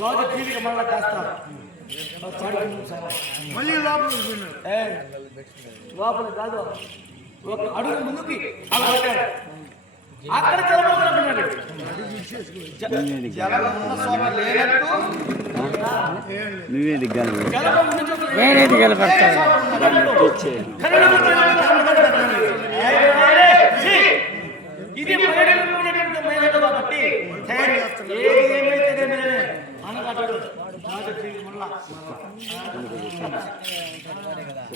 రాజు టీవీకి మళ్ళా కాస్తారు మళ్ళీ లోపల కాదు ఒక అడుగు ముందుకి అలా పెట్టాడు. అక్కడ నేనేది గెలపడతాను ఇది మహిళ కాబట్టి ఏమైతే అనగాడు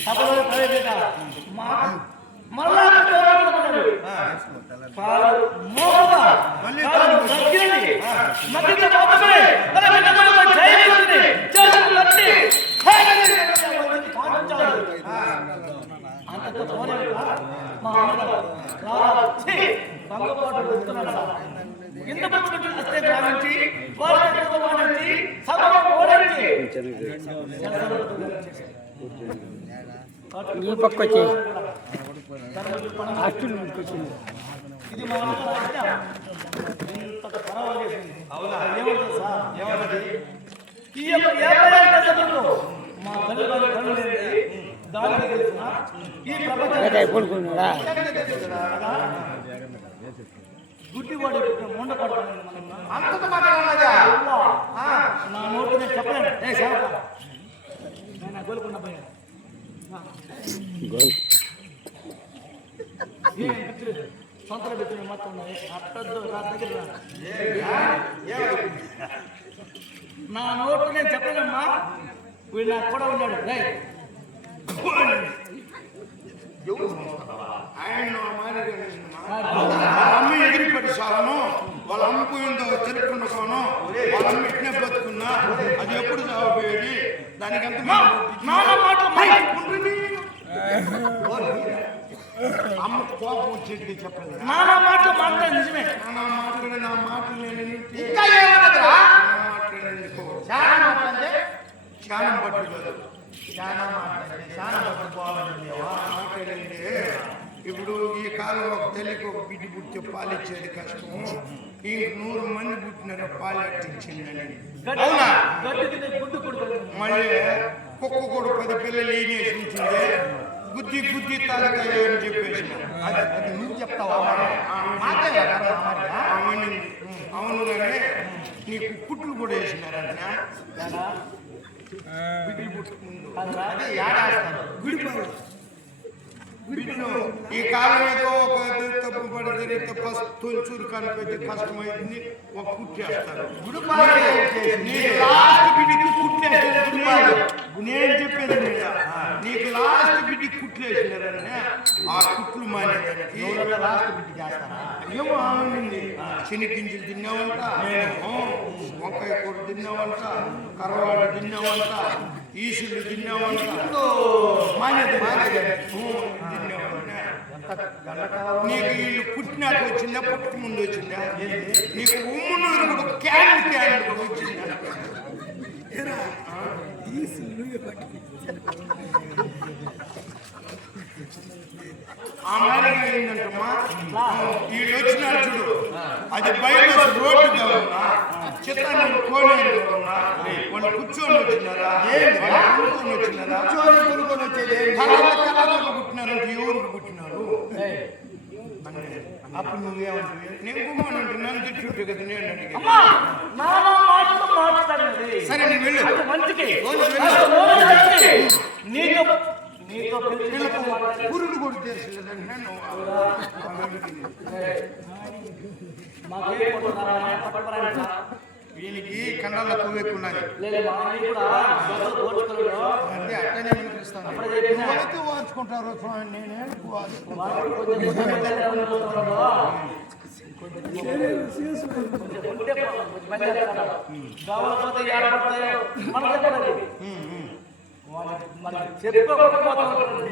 సభలో ప్రవేశించ మళ్ళా ఈ పక్క వచ్చి ఇది మా మా పడుకున్నాడా గుడ్డివాడు ముండ నా నోటు నేను చెప్పలేను. నేను గోలుకుండా పోయాను సొంతలో పెట్టిన మొత్తం అట్టద్దు దగ్గర నా నోటు నేను చెప్పలేమ్మా. వీడు నాకు కూడా ఉన్నాడు. అమ్మ ఎగిరిపెట్టి చాలను వాళ్ళ అమ్మ పోయిందో తెలుపుకున్న కోను వాళ్ళ అమ్మ ఇట్నే బతుకున్నా అది ఎప్పుడు చావపోయేది దానికంత అమ్మ కోపం వచ్చేది చెప్పండి. నానా మాటలు మాట్లాడు నిజమే. నా మాటలు నేను ఇంకా ఏమన్నదిరా ధ్యానం పట్టుకోదు ఇప్పుడు ఈ కాలం ఒక తల్లికి ఒక బిడ్డ పుట్టితే పాలిచ్చేది కష్టము. ఇంక 100 మంది పుట్టినారు పాలు అట్టించిందని. అవునా? మళ్ళీ కుక్క కూడా 10 పిల్లలు ఈనేసి ఉంచింది. బుద్ధి బుద్ధి తాగుతాయి అని చెప్పేసి అది నువ్వు చెప్తావా? అవును కానీ నీకు కుట్లు కూడా వేసినారంట. ఈ కాలం ఏదో ఒక తప్పు పడి జరిగితే తొలిచూరు కనిపెట్టి కష్టమైంది ఒక కుట్టేస్తారు. లాస్ట్ బిడ్డకి కుట్టేస్తారు. నేను చెప్పేది నీకు లాస్ట్ బిడ్డకి కుట్లేసినారని ఆ కుట్లు మానేదానికి ఏమో ఆనంది. శనిగింజలు తిన్నావంట, వంకాయ కూర తిన్నావంట, కరవాడ తిన్నావంట, ఈసులు తిన్నావంట, నీకు వీళ్ళు పుట్టినాక వచ్చిందా పుట్టుకు ముందు వచ్చిందా? నీకు ఉమ్మునూరు కూడా క్యాన్ వచ్చిందా? ఆ మాదిరిగా ఏంటంటమ్మా వీళ్ళు వచ్చినారు చూడు, అది బయట రోడ్డుగా ఉన్నా చిత్తాన్ని కోనేరు ఉన్నా వాళ్ళు కూర్చొని వచ్చినారా, కొనుక్కొని వచ్చినారా? కొనుక్కొని వచ్చేది కలర్లకు పుట్టినారంటే ఎవరికి పుట్టినారు? అప్పుడు నువ్వేమంటే నేను గుమ్మని ఉంటున్నాను తిట్టు కదా. నేను సరే నేను వెళ్ళు. పురుడు కూడా తెలిసిందంటే వీనికి కండాల కొవ్వు ఎక్కువ ఉన్నది. అంటే అట్టనే వినిపిస్తాను. వార్చుకుంటారు స్వామి, నేనే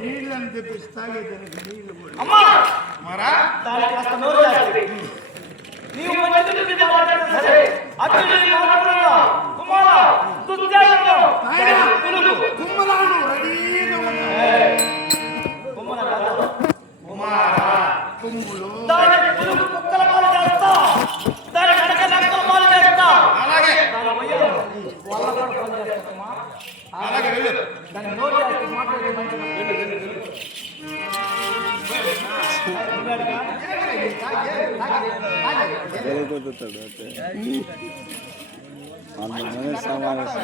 నీళ్ళని తెప్పిస్తాగే నీళ్ళు మరా కుమ్మలాను రెడీగా కుమ్ములు వెళ్ళిపోతాడు అంటే అందులోనే సమావేశం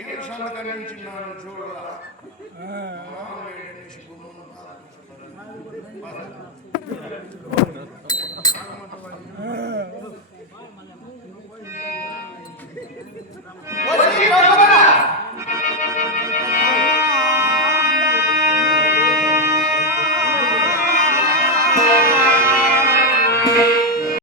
ఏడు సంతకం నుంచి నన్ను చూడరా